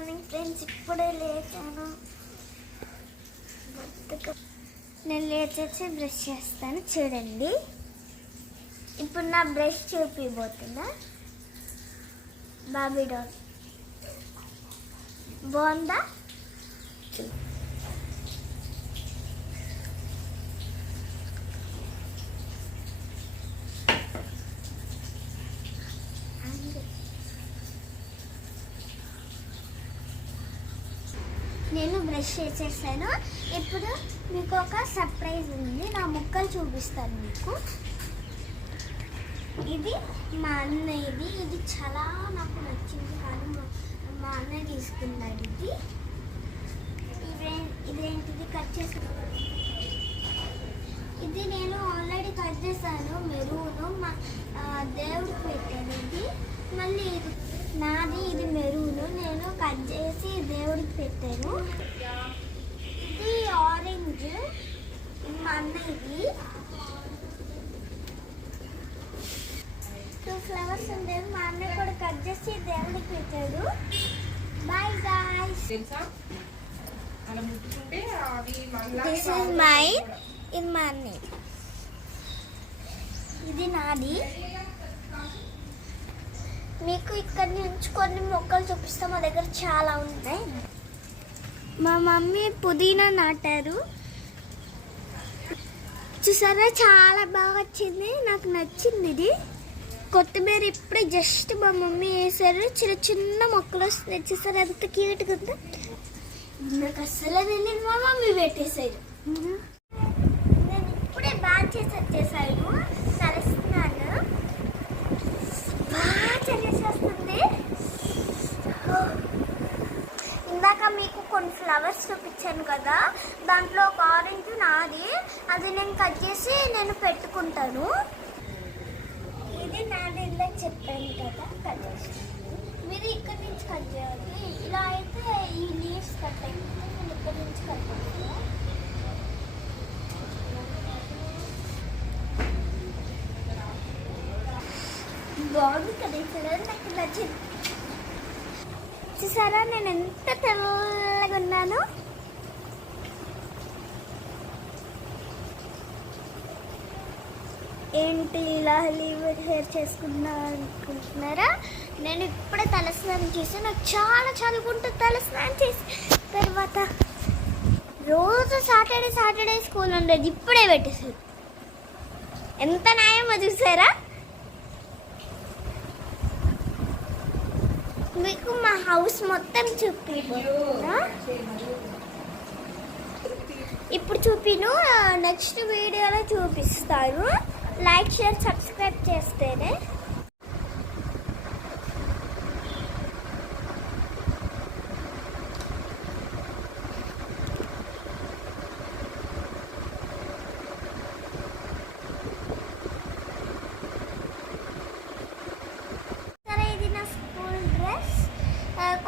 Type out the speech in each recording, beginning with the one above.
Morning friends, ఇప్పుడే లేచాను. నేను లేచేసి బ్రష్ చేస్తాను చూడండి. ఇప్పుడు నా బ్రష్ చూపిపోతుందా? బాబీ డాల్ బాగుందా? నేను బ్రష్ చేసేసాను. ఇప్పుడు మీకు ఒక సర్ప్రైజ్ ఉంది. నా ముక్కలు చూపిస్తాను మీకు. ఇది మా అన్నయ్యది. ఇది చాలా నాకు నచ్చింది, కానీ మా అన్నయ్య తీసుకున్నాడు. ఇదేంటిది కట్ చేసి, ఇది నేను ఆల్రెడీ కట్ చేశాను. మెరూను మా దేవుడికి పెట్టాను. ఇది మళ్ళీ ఇది నాది. ఇది మెరూను నేను కట్ చేసి దేవుడికి పెట్టాను. ఇది ఆరెంజ్ మా అన్నయ్యది. 2 ఫ్లవర్స్ ఉండేవి. మా అన్నయ్య కూడా కట్ చేసి దేవుడికి పెట్టాడు. Bye guys. This is mine. ఇది మా అన్నయ్య. ఇది నాది. మీకు ఇక్కడ నుంచి కొన్ని మొక్కలు చూపిస్తాం. మా దగ్గర చాలా ఉంటాయి. మా మమ్మీ పుదీనా నాటారు. చూసారా, చాలా బాగా వచ్చింది. నాకు నచ్చింది ఇది. కొత్తిమీర ఇప్పుడే జస్ట్ మా మమ్మీ వేసారు. చిన్న చిన్న మొక్కలు వస్తున్నాయి. చూసారా ఎంత క్యూట్గా ఉందో. నాకు అస్సలు తెలియదు, మా మమ్మీ పెట్టేశారు. నేను ఇప్పుడే బాగా చేసి వచ్చేసాను. తలస్తున్నాను. బాగా చలిసేస్తుంది. ఇందాక మీకు కొన్ని ఫ్లవర్స్ చూపించాను కదా, దాంట్లో ఒక ఆరెంజ్ నాది. అది నేను కట్ చేసి నేను పెట్టుకుంటాను. ఇది నాది ఇలా చెప్పాను కదా, కట్ చేసి మీరు ఇక్కడ నుంచి కట్ చేయాలి. ఇలా అయితే ఈ లీవ్స్ కట్ అయిపోతే నేను ఇక్కడ నుంచి కట్ చేస్తాను. బాగుంది కదా, ఇక్కడ నాకు నచ్చింది. చూసారా నేను ఎంత తెల్లగా ఉన్నాను. ఏంటి ఇలా హెయిర్ చేసుకున్నా అనుకుంటున్నారా? నేను ఇప్పుడే తలస్నానం చేసి, నాకు చాలా చదువుకుంటూ తలస్నానం చేసి తర్వాత రోజు సాటర్డే స్కూల్ ఉండేది. ఇప్పుడే పెట్టేసారు. ఎంత న్యాయమో చూసారా? మీకు మా హౌస్ మొత్తం చూపిపోతున్నా. ఇప్పుడు చూపిను, నెక్స్ట్ వీడియోలో చూపిస్తాను. లైక్, షేర్, సబ్స్క్రైబ్ చేస్తేనే.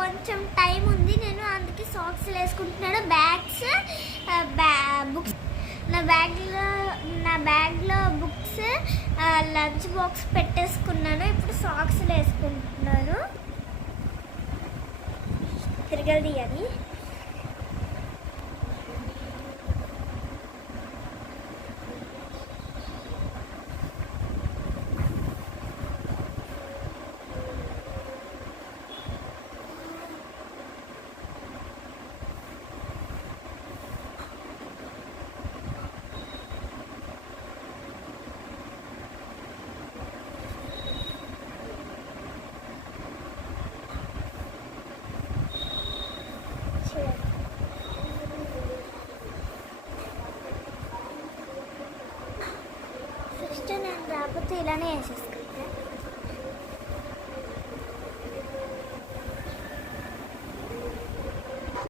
కొంచెం టైం ఉంది, నేను అందుకే సాక్స్ వేసుకుంటున్నాను. బుక్స్ నా బ్యాగ్లో బుక్స్, లంచ్ బాక్స్ పెట్టేసుకున్నాను. ఇప్పుడు సాక్స్ వేసుకుంటున్నాను. తిరగలు తీయాలి. ఫస్ట్ నేను రాకపోతే ఇలానే వేసేస్తాను.